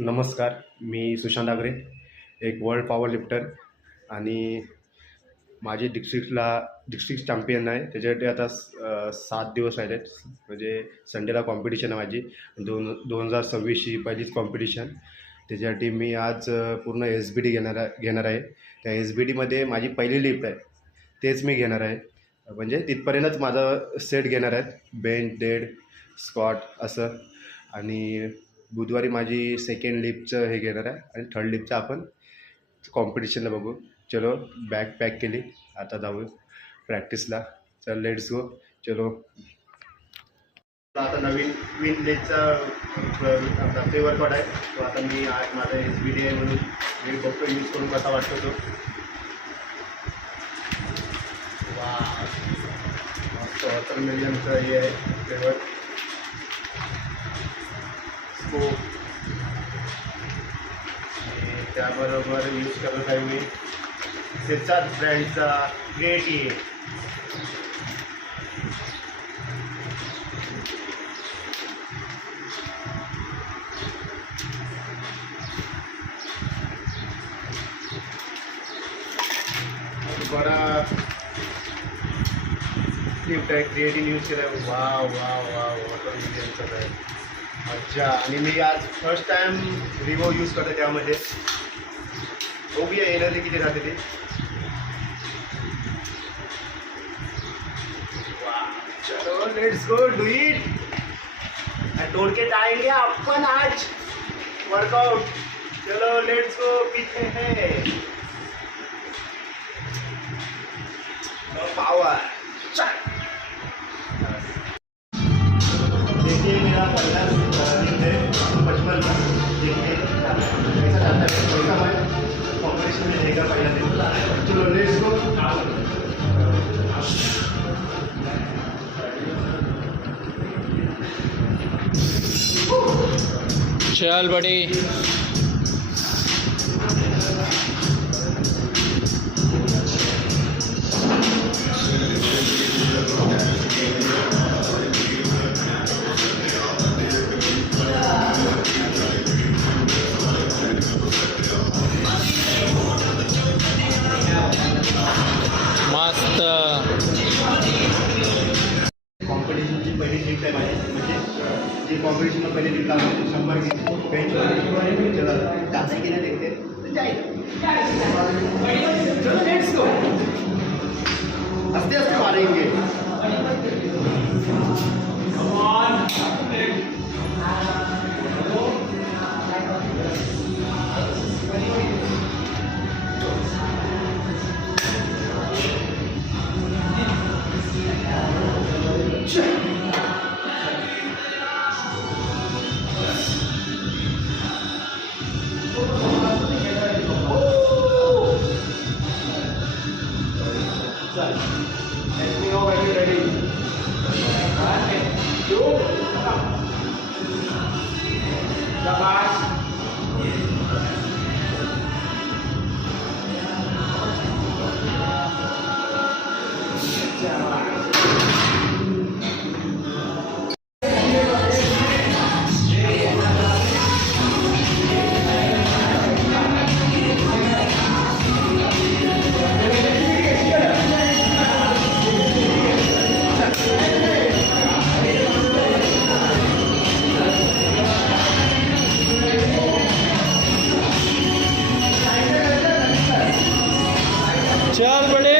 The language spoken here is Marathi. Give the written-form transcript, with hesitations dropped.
नमस्कार. मी सुशांत आगरे, एक वर्ल्ड पॉवर लिफ्टर आणि माझी डिस्ट्रिक्ट चॅम्पियन आहे. त्याच्यासाठी आता 7 दिवस राहिले आहेत. म्हणजे संडेला कॉम्पिटिशन आहे माझी. 2026ची पहिलीच कॉम्पिटिशन. त्याच्यासाठी मी आज पूर्ण SBD घेणार आहे. त्या SBDमध्ये माझी पहिली लिफ्ट आहे, तेच मी घेणार आहे. म्हणजे तिथपर्यंतच माझा सेट घेणार आहेत, बेंच, डेड, स्क्वॉट असं. आणि बुधवारी माझी सेकंड लिफ्टचं हे घेणार आहे आणि थर्ड लिफ्टचं आपण कॉम्पिटिशनला बघू. चलो, बॅग पॅक केली, आता जाऊ प्रॅक्टिसला. चल, लेट्स गो. चलो, आता नवीन लेगचा आपला प्री वर्कआउट आहे. तो आता मी आज माझा SBD आहे म्हणून मी बघतो यूज करून कसा वाटतो तो. वा, मस्त 70 मिलियनचं हे आहे फ्लेवर स्कोप. आणि त्याबरोबर यूज करत आहे मी सिरसाट ब्रँडचा क्रिएटिव्ह. बरा लिफ्ट आहे, क्रिएटिव्ह यूज केला आहे. वा वा वा, वॉटर मिलियनचं आहे, मज्जा. आणि मी आज फर्स्ट टाइम रिवो यूज करतो, त्यामध्ये बघूया एनर्जी किती राहते ते. वा, चलो लेट्स गो, डू इट. तोड़ के जाएंगे अपन आज वर्कआउट. चलो लेट्स गो, पीछे है पावर. देखिए, मेरा पहला लिफ्ट है बचपन में. देखिए कैसा जाता है, कैसा मैं कॉम्पिटिशन में देगा पहला दिन. चलो लेट्स गो. चल बड़ी. मस्त. कॉम्पिटिशनची पहिली लिफ्ट आहे माझी. म्हणजे जी कॉम्पिटिशनला पहिली लिफ्ट आली 100 की बेंच जाता की नाही देखते तर चलो लेट्स गो. आस्ते आस्ते मारेंगे. Let me know when you're ready. You. Shabash. चल बड़े.